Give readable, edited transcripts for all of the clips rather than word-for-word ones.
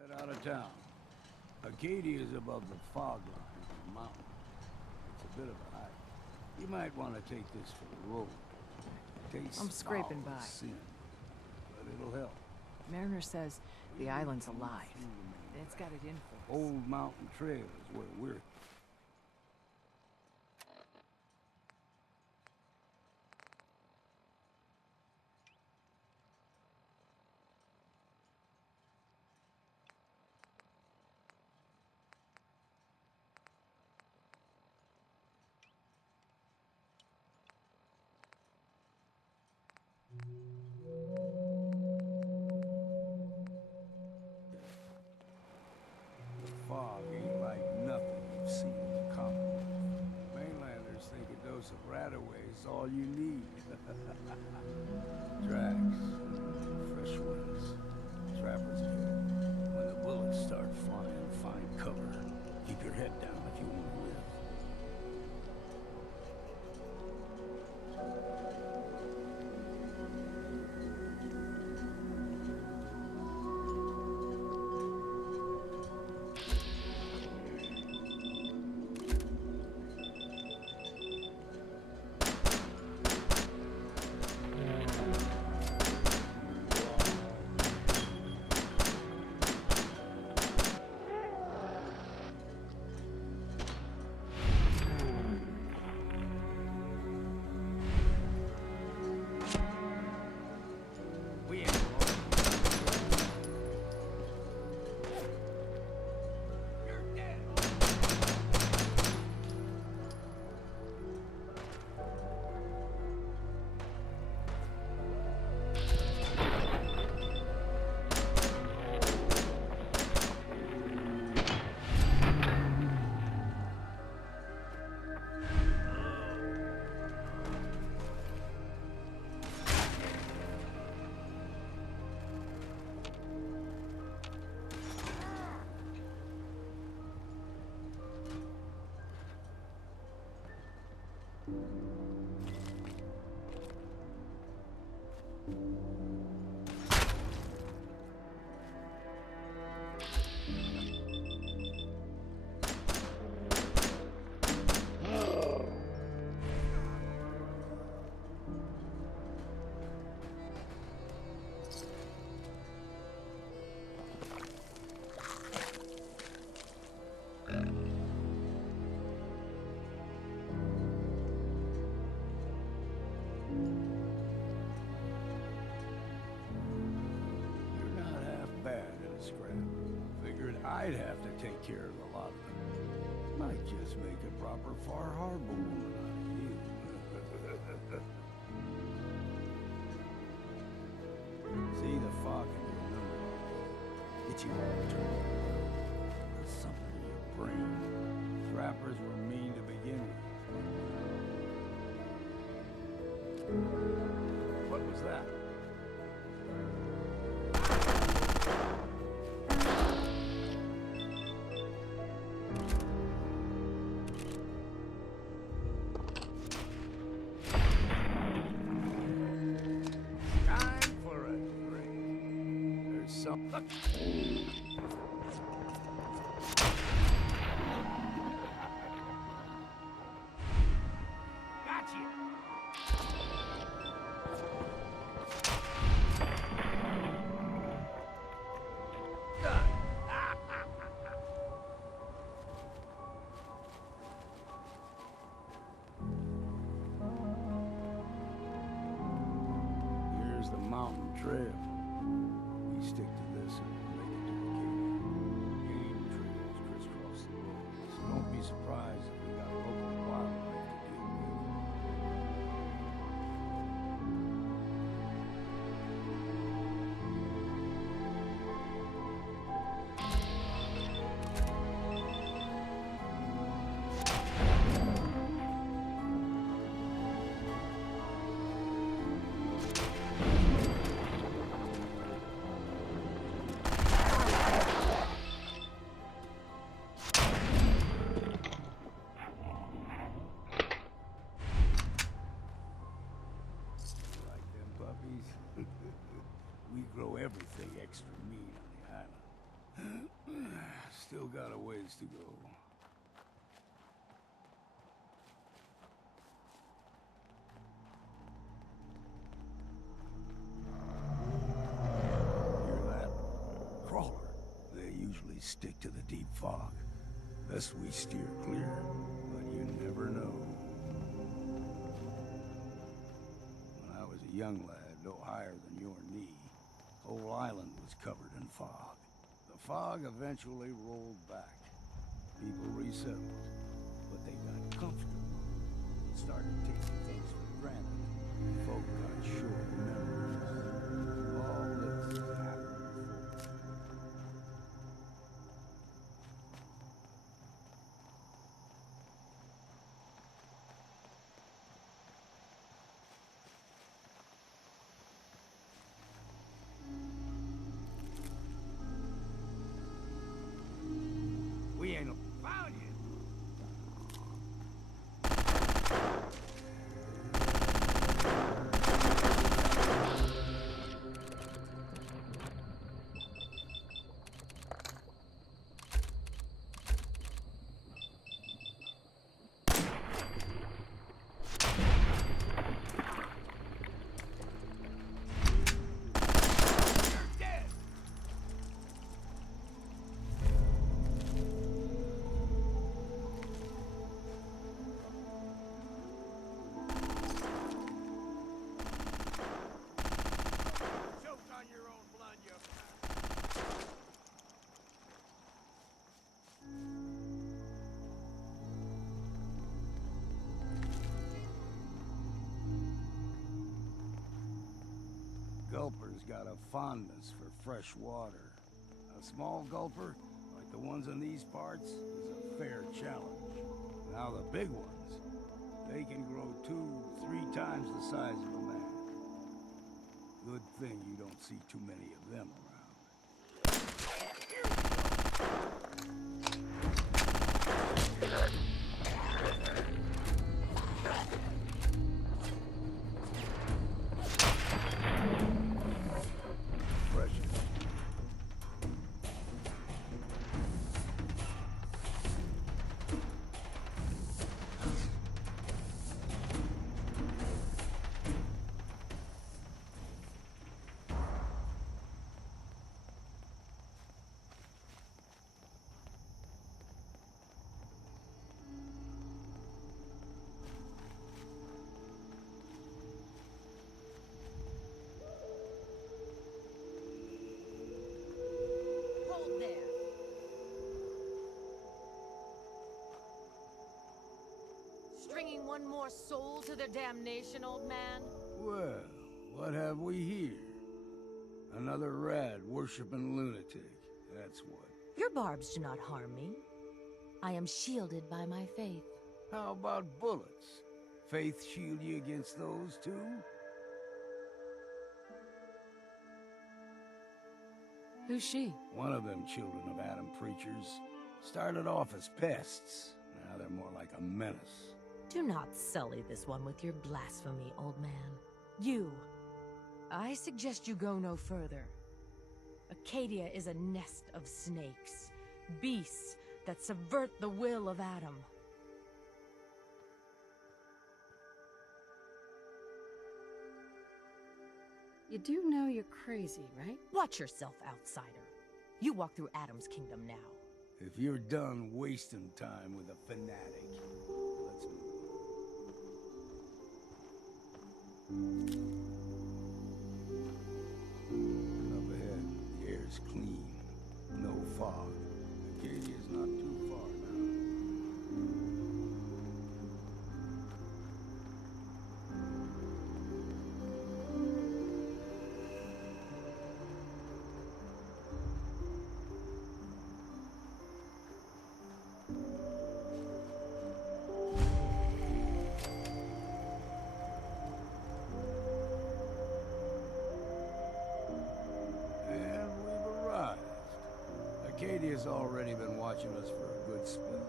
Head out of town. Acadia is above the fog line of the mountain. It's a bit of a hike. You might want to take this for the road. I'm scraping by. Sin, but it'll help. Mariner says the island's alive. It's got it in for us. Old Mountain Trail is where we're... Fog ain't like nothing you've seen in the Commonwealth. Mainlanders think a dose of Radaway is all you need. Tracks, fresh ones, trappers ahead. When the bullets start flying, find cover. Keep your head down if you want to live. I'd have to take care of a lot of them. Might just make a proper Far Harbor woman out of you. See, the fog can do a number. Get you all turned. There's something in your brain. Trappers were mean to begin with. What was that? Mountain Trail. We stick to this and we'll make it to Acadia. Still got a ways to go. Hear that? Crawler. They usually stick to the deep fog. Best we steer clear, but you never know. When I was a young lad, no higher than your knee, whole island was covered in fog. The fog eventually rolled back. People resettled, but they got comfortable. Started taking things for granted. Folk got short memories. All this happened before. We ain't found you. Gulper's got a fondness for fresh water. A small gulper, like the ones in these parts, is a fair challenge. Now the big ones, they can grow 2-3 times the size of a man. Good thing you don't see too many of them around. Stringing one more soul to their damnation, old man? Well, what have we here? Another rad worshipping lunatic, that's what. Your barbs do not harm me. I am shielded by my faith. How about bullets? Faith shield you against those too? Who's she? One of them children of Adam preachers. Started off as pests. Now they're more like a menace. Do not sully this one with your blasphemy, old man. You. I suggest you go no further. Acadia is a nest of snakes. Beasts that subvert the will of Adam. You do know you're crazy, right? Watch yourself, outsider. You walk through Adam's kingdom now. If you're done wasting time with a fanatic, let's move. Up ahead, the air's clean. No fog. Acadia's not too far now. Acadia's already been watching us for a good spell.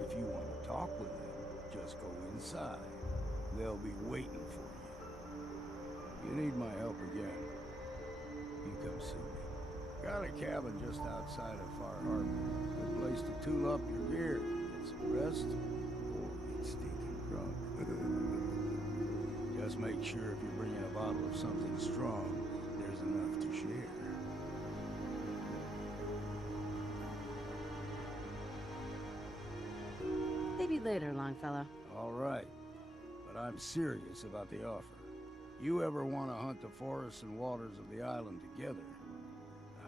If you want to talk with them, just go inside. They'll be waiting for you. If you need my help again, you come see me. Got a cabin just outside of Far Harbor. Good place to tool up your gear, get some rest, or get stinking drunk. Just make sure if you're bringing a bottle of something strong, there's enough to share. Maybe later, Longfellow. All right, but I'm serious about the offer. You ever want to hunt the forests and waters of the island together,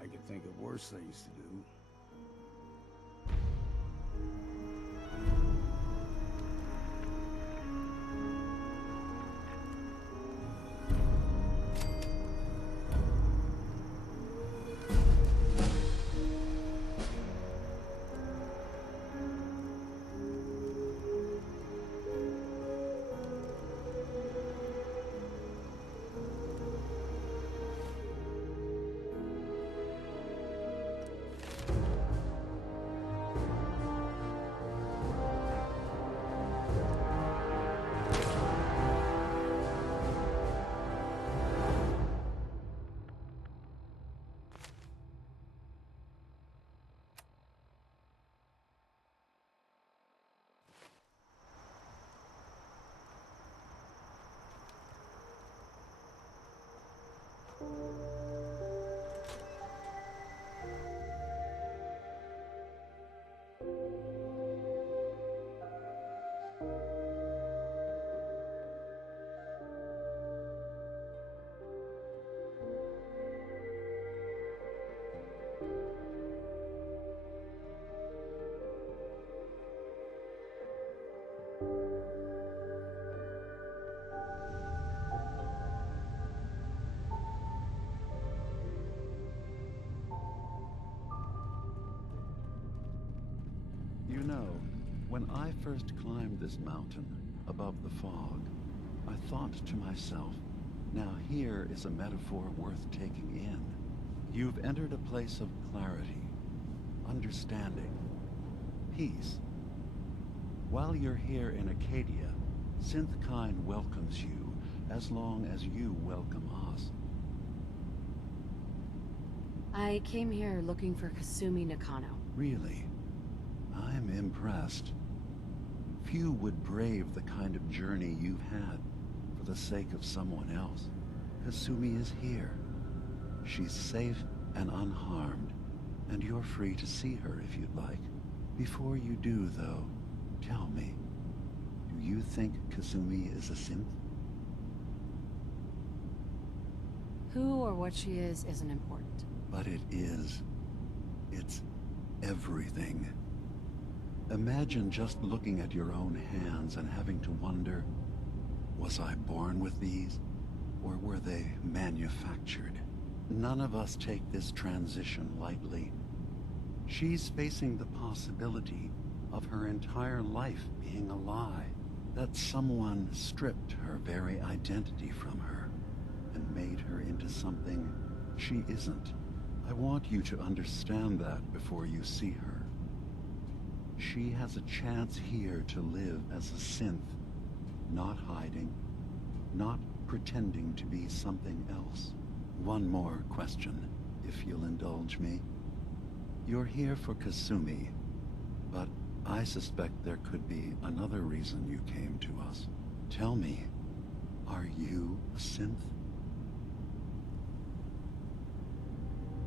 I could think of worse things to do. You know, when I first climbed this mountain above the fog, I thought to myself, now here is a metaphor worth taking in. You've entered a place of clarity, understanding, peace. While you're here in Acadia, Synthkind welcomes you as long as you welcome us. I came here looking for Kasumi Nakano. Really? I'm impressed. Few would brave the kind of journey you've had for the sake of someone else. Kasumi is here. She's safe and unharmed, and you're free to see her if you'd like. Before you do, though, tell me, do you think Kasumi is a synth? Who or what she is isn't important. But it is. It's everything. Imagine just looking at your own hands and having to wonder, was I born with these, or were they manufactured? None of us take this transition lightly. She's facing the possibility of her entire life being a lie, that someone stripped her very identity from her and made her into something she isn't. I want you to understand that before you see her. She has a chance here to live as a synth, not hiding, not pretending to be something else. One more question, if you'll indulge me. You're here for Kasumi, but I suspect there could be another reason you came to us. Tell me, are you a synth?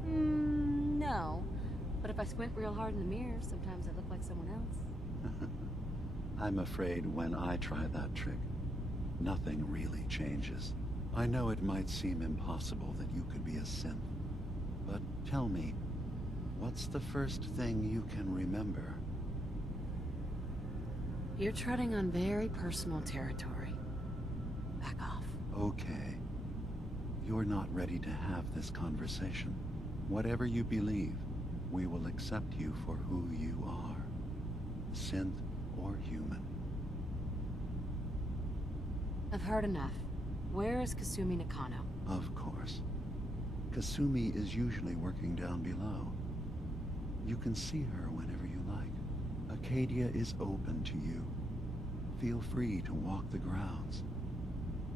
No. But if I squint real hard in the mirror, sometimes I look like someone else. I'm afraid when I try that trick, nothing really changes. I know it might seem impossible that you could be a synth, but tell me, what's the first thing you can remember? You're treading on very personal territory. Back off. Okay. You're not ready to have this conversation. Whatever you believe, we will accept you for who you are, synth or human. I've heard enough. Where is Kasumi Nakano? Of course. Kasumi is usually working down below. You can see her whenever you like. Acadia is open to you. Feel free to walk the grounds.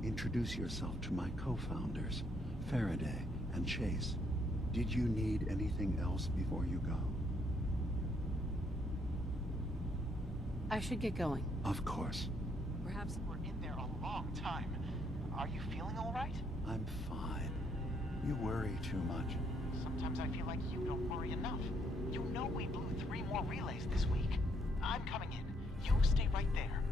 Introduce yourself to my co-founders, Faraday and Chase. Did you need anything else before you go? I should get going. Of course. Perhaps we're in there a long time. Are you feeling all right? I'm fine. You worry too much. Sometimes I feel like you don't worry enough. You know we blew 3 more relays this week. I'm coming in. You stay right there.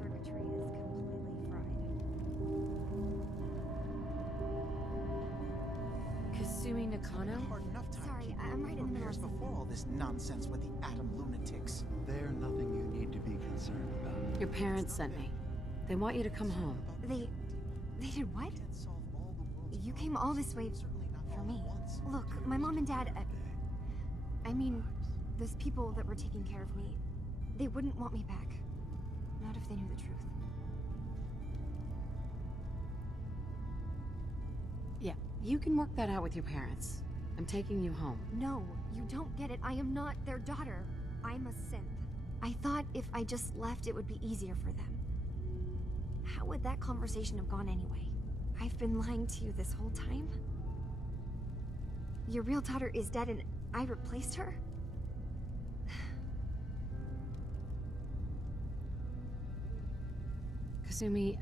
Circuitry is completely fried. Kasumi Nakano? Hard enough time Sorry, keeping I'm right in the middle of repairs before all this nonsense with the atom lunatics. They're nothing you need to be concerned about. Your parents sent me. They want you to come home. They did what? You came all this way for me. Look, my mom and dad, I mean, those people that were taking care of me, they wouldn't want me back. Not if they knew the truth. Yeah, you can work that out with your parents. I'm taking you home. No, you don't get it. I am not their daughter. I'm a synth. I thought if I just left, it would be easier for them. How would that conversation have gone anyway? I've been lying to you this whole time? Your real daughter is dead and I replaced her? Kasumi,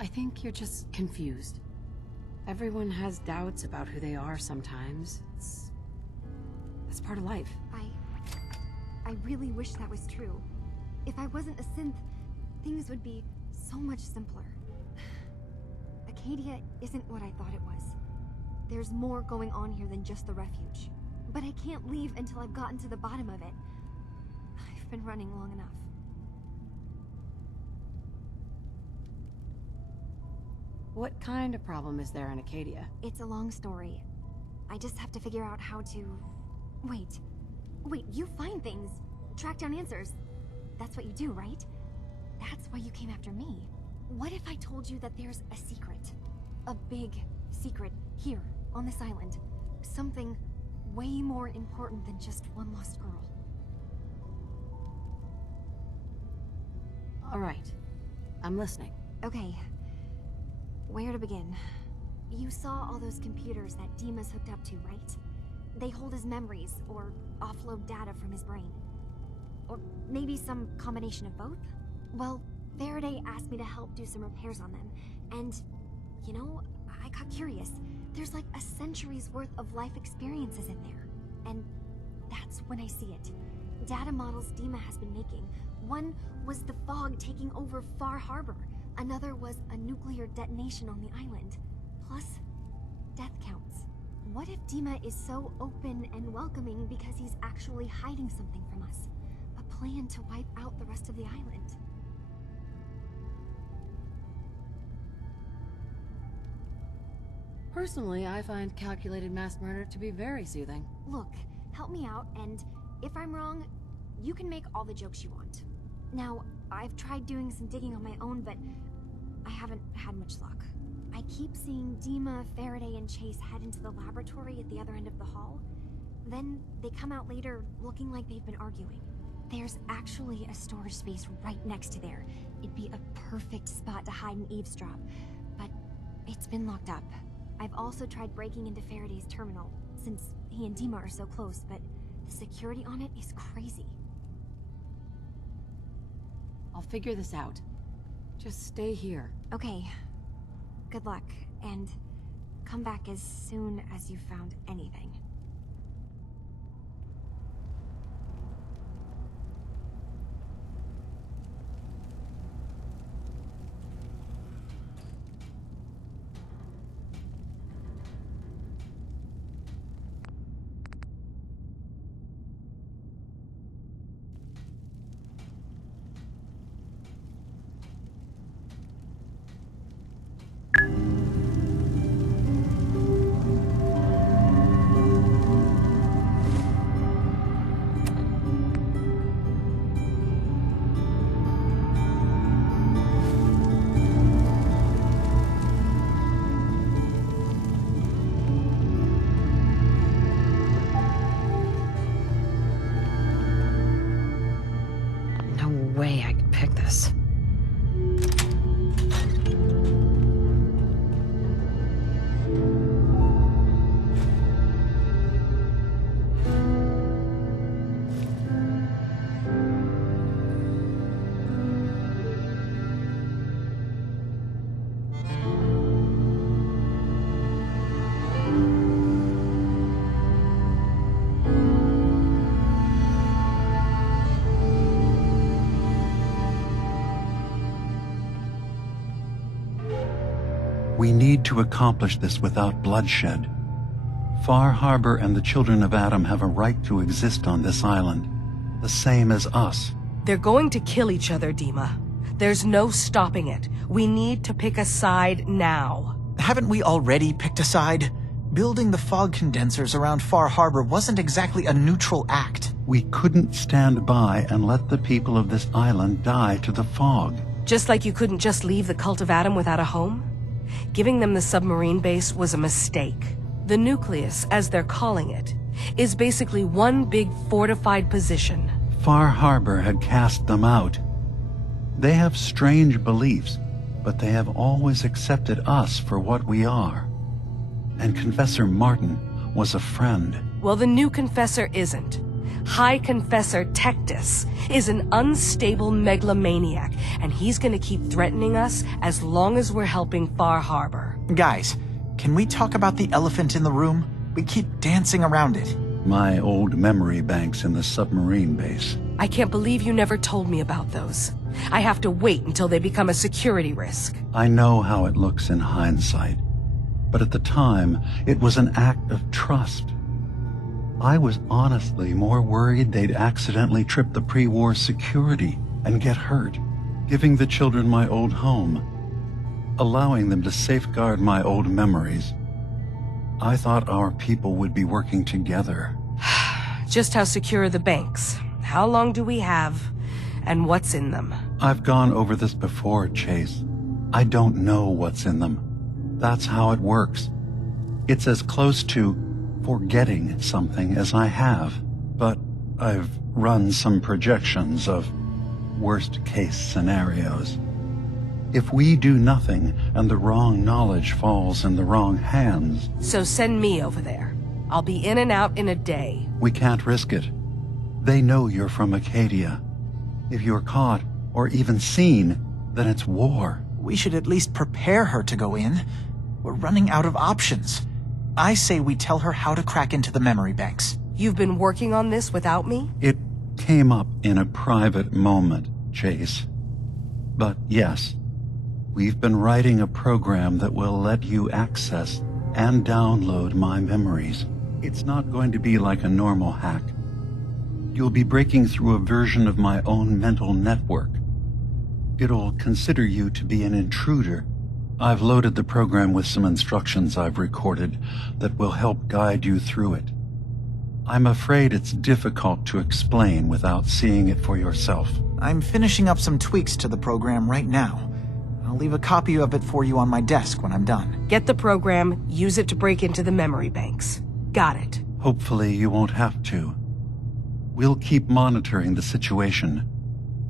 I think you're just confused. Everyone has doubts about who they are sometimes. That's part of life. I really wish that was true. If I wasn't a synth, things would be so much simpler. Acadia isn't what I thought it was. There's more going on here than just the refuge. But I can't leave until I've gotten to the bottom of it. I've been running long enough. What kind of problem is there in Acadia? It's a long story. I just have to figure out how to... Wait, you find things. Track down answers. That's what you do, right? That's why you came after me. What if I told you that there's a secret? A big secret here, on this island. Something way more important than just one lost girl. All right, I'm listening. Okay. Where to begin? You saw all those computers that Dima's hooked up to, right? They hold his memories, or offload data from his brain. Or maybe some combination of both? Well, Faraday asked me to help do some repairs on them, and, you know, I got curious. There's like a century's worth of life experiences in there. And that's when I see it. Data models Dima has been making. One was the fog taking over Far Harbor. Another was a nuclear detonation on the island. Plus, death counts. What if Dima is so open and welcoming because he's actually hiding something from us? A plan to wipe out the rest of the island? Personally, I find calculated mass murder to be very soothing. Look, help me out, and if I'm wrong, you can make all the jokes you want. Now, I've tried doing some digging on my own, but I haven't had much luck. I keep seeing Dima, Faraday, and Chase head into the laboratory at the other end of the hall. Then they come out later looking like they've been arguing. There's actually a storage space right next to there. It'd be a perfect spot to hide and eavesdrop, but it's been locked up. I've also tried breaking into Faraday's terminal, since he and Dima are so close, but the security on it is crazy. I'll figure this out. Just stay here. Okay. Good luck, and come back as soon as you've found anything. We need to accomplish this without bloodshed. Far Harbor and the children of Adam have a right to exist on this island, the same as us. They're going to kill each other, Dima. There's no stopping it. We need to pick a side now. Haven't we already picked a side? Building the fog condensers around Far Harbor wasn't exactly a neutral act. We couldn't stand by and let the people of this island die to the fog. Just like you couldn't just leave the Cult of Adam without a home? Giving them the submarine base was a mistake. The nucleus, as they're calling it, is basically one big fortified position. Far Harbor had cast them out. They have strange beliefs, but they have always accepted us for what we are. And Confessor Martin was a friend. Well, the new Confessor isn't. High Confessor Tectus is an unstable megalomaniac, and he's gonna keep threatening us as long as we're helping Far Harbor. Guys, can we talk about the elephant in the room? We keep dancing around it. My old memory banks in the submarine base. I can't believe you never told me about those. I have to wait until they become a security risk. I know how it looks in hindsight, but at the time, it was an act of trust. I was honestly more worried they'd accidentally trip the pre-war security and get hurt, giving the children my old home, allowing them to safeguard my old memories. I thought our people would be working together. Just how secure are the banks? How long do we have? And what's in them? I've gone over this before, Chase. I don't know what's in them. That's how it works. It's as close to forgetting something as I have. But I've run some projections of worst-case scenarios. If we do nothing and the wrong knowledge falls in the wrong hands... So send me over there. I'll be in and out in a day. We can't risk it. They know you're from Acadia. If you're caught, or even seen, then it's war. We should at least prepare her to go in. We're running out of options. I say we tell her how to crack into the memory banks. You've been working on this without me? It came up in a private moment, Chase. But yes, we've been writing a program that will let you access and download my memories. It's not going to be like a normal hack. You'll be breaking through a version of my own mental network. It'll consider you to be an intruder. I've loaded the program with some instructions I've recorded that will help guide you through it. I'm afraid it's difficult to explain without seeing it for yourself. I'm finishing up some tweaks to the program right now. I'll leave a copy of it for you on my desk when I'm done. Get the program, use it to break into the memory banks. Got it. Hopefully you won't have to. We'll keep monitoring the situation.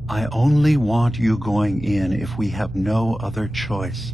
I only want you going in if we have no other choice.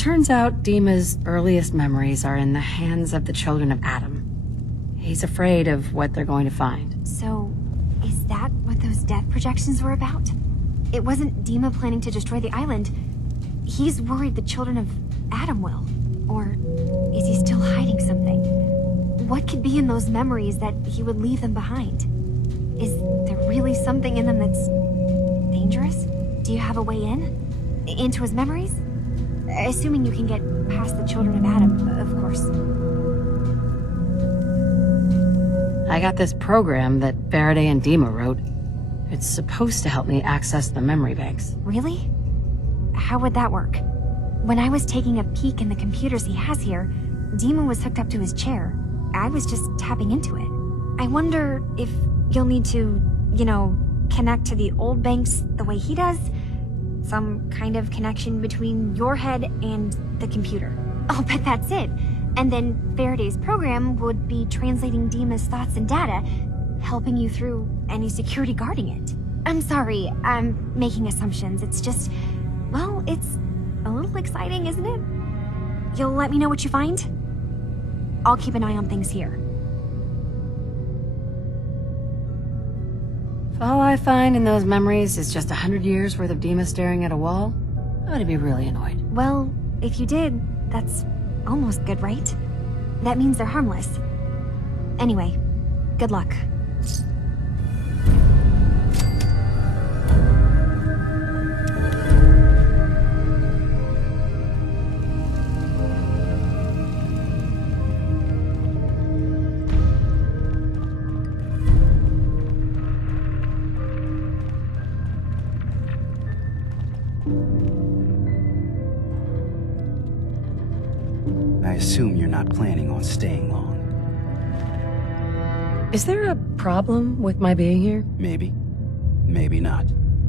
Turns out Dima's earliest memories are in the hands of the children of Adam. He's afraid of what they're going to find. So, is that what those death projections were about? It wasn't Dima planning to destroy the island. He's worried the children of Adam will. Or is he still hiding something? What could be in those memories that he would leave them behind? Is there really something in them that's dangerous? Do you have a way in? Into his memories? Assuming you can get past the children of Adam, of course. I got this program that Faraday and Dima wrote. It's supposed to help me access the memory banks. Really? How would that work? When I was taking a peek in the computers he has here, Dima was hooked up to his chair. I was just tapping into it. I wonder if you'll need to, connect to the old banks the way he does? Some kind of connection between your head and the computer. I'll bet that's it. And then Faraday's program would be translating Dima's thoughts and data, helping you through any security guarding it. I'm sorry, I'm making assumptions. It's just, well, it's a little exciting, isn't it? You'll let me know what you find? I'll keep an eye on things here. If all I find in those memories is just 100 years worth of Dima staring at a wall, I'm gonna be really annoyed. Well, if you did, that's almost good, right? That means they're harmless. Anyway, good luck. I assume you're not planning on staying long. Is there a problem with my being here? Maybe. Maybe not.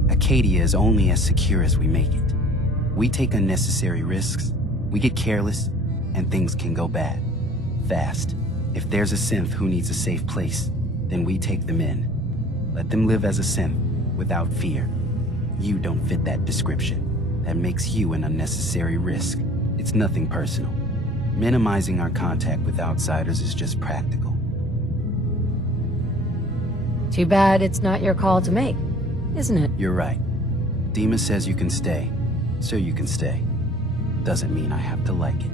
Acadia is only as secure as we make it. We take unnecessary risks, we get careless, and things can go bad. Fast. If there's a synth who needs a safe place, then we take them in. Let them live as a synth, without fear. You don't fit that description. That makes you an unnecessary risk. It's nothing personal. Minimizing our contact with outsiders is just practical. Too bad it's not your call to make, isn't it? You're right. Dima says you can stay, so you can stay. Doesn't mean I have to like it.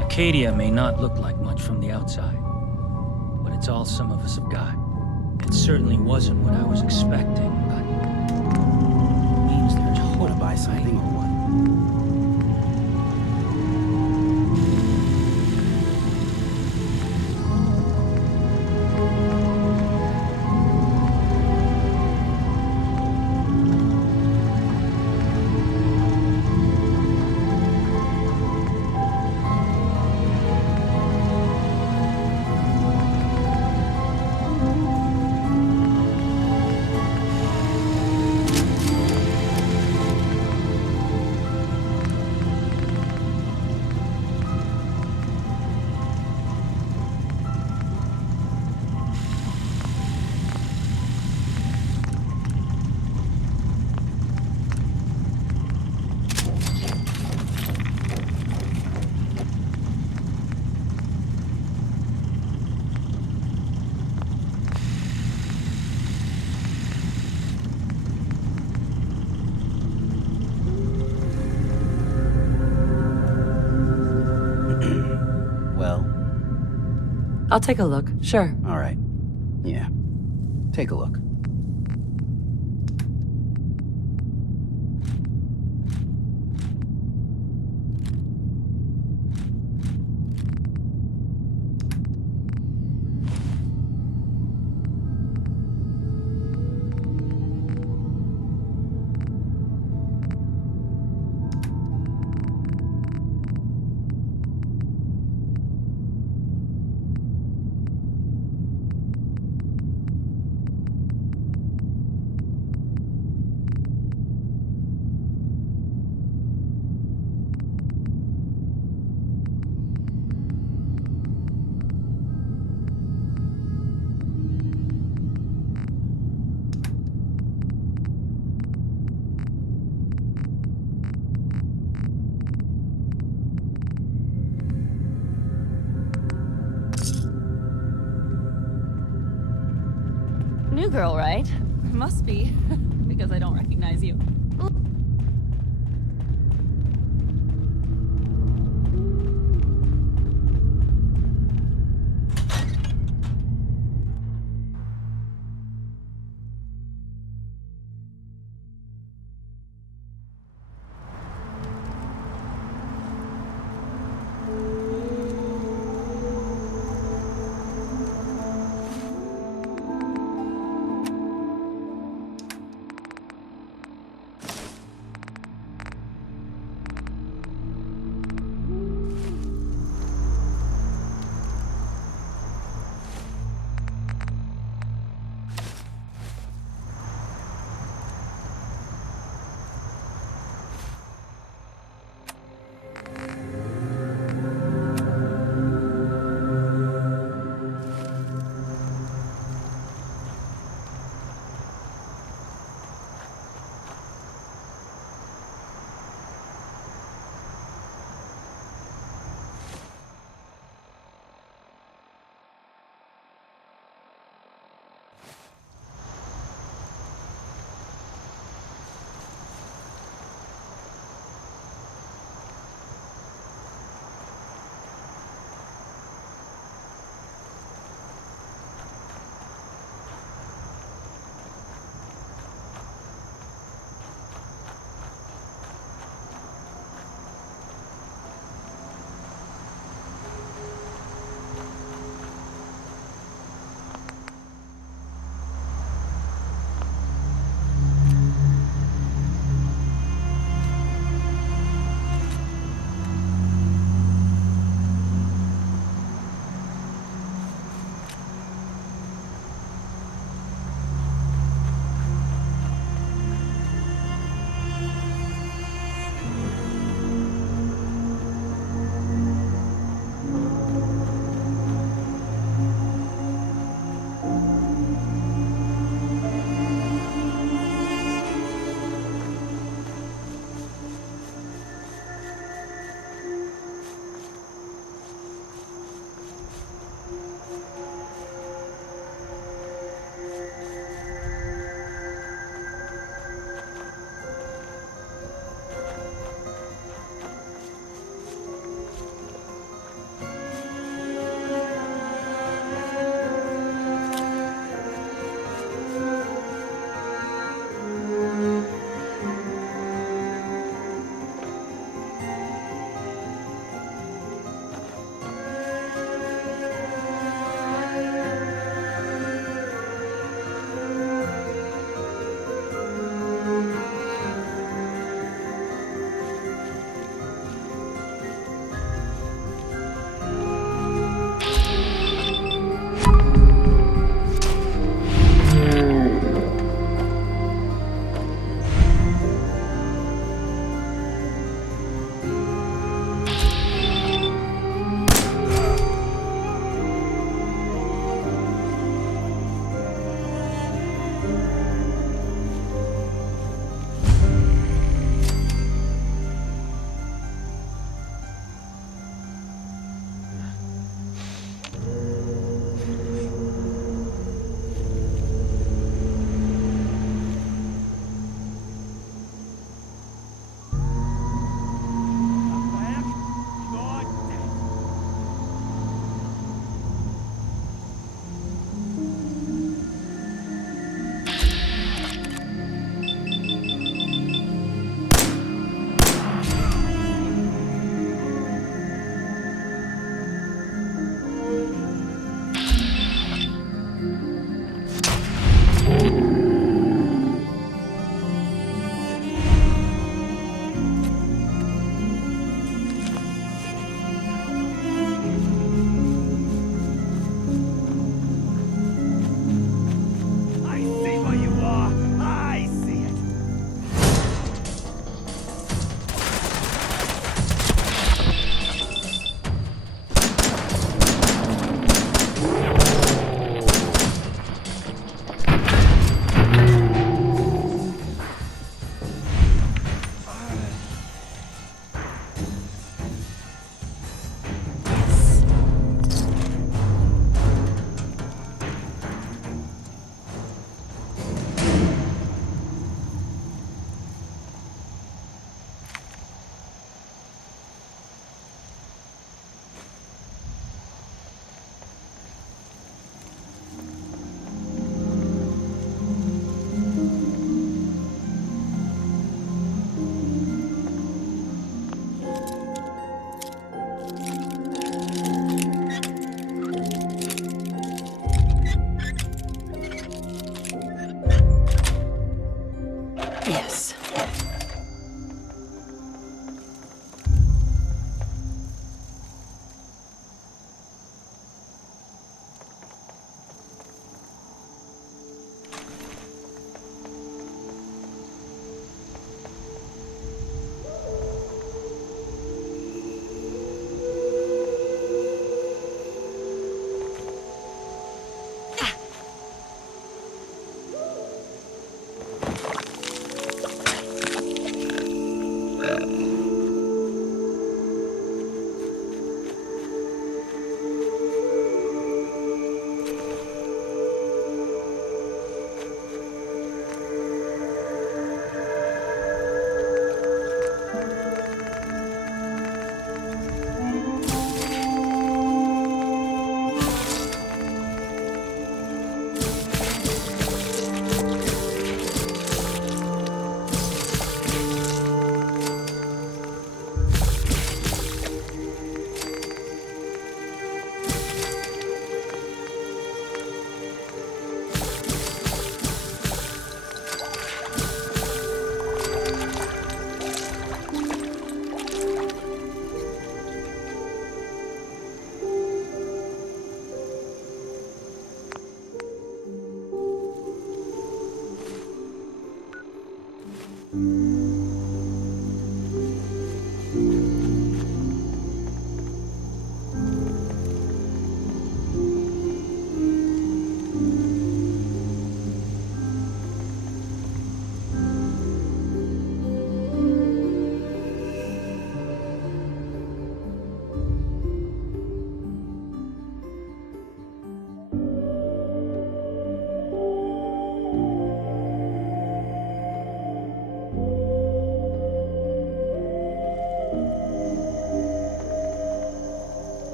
Acadia may not look like much from the outside, but it's all some of us have got. It certainly wasn't what I was expecting, but it means there's hope. Want to buy something or what? I'll take a look, sure. All right. Yeah. Take a look. new girl, right? Must be, because I don't recognize you.